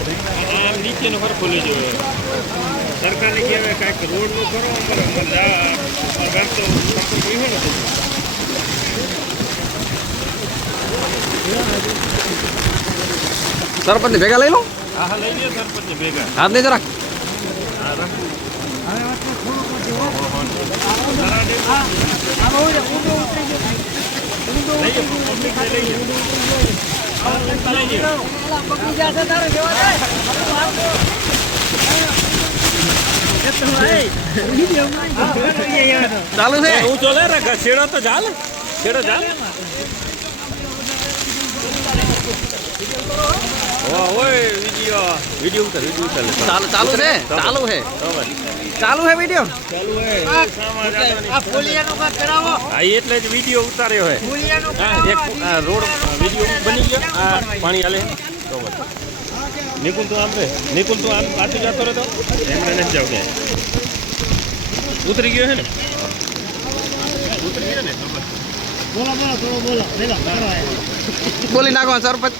આમ નીચેનો સરખો લેજો સરકારને કહેવાય કાંઈક રોડનું કરો અમારે અમારે જા- રસ્તો સંપર્ક રહ્યો ને તો. સરપંચ ભેગા લઈ લો હા હા લઈ લ્યો સરપંચને ભેગા હાથ નહીં જરાક હા રાખો લઈ લો પબ્લિકને લઈ લો લઈ લો ચાલુ છે? હું ચોલે રે છેડો તો ચાલ. છેડો ચાલ. વિડિયો ઉતાર વિડિયો ઉતાર ચાલુ ચાલુ છે ચાલુ છે ચાલુ છે વીડિયો ચાલુ હે હા એટલે જ વિડિયો ઉતાર્યો હે હા એક આ રોડ વિડિયો બની ગયો આ પાણી હાલે તો નિકુલ તું આમ રે નિકુલ તું આમ પાછું જતો રહેતો એમને નથી જાવ ઉતરી ગયો હે ને ઉતરી ગયો ને બોલો. બોલો બોલો બોલો બોલી નાખો સરપંચ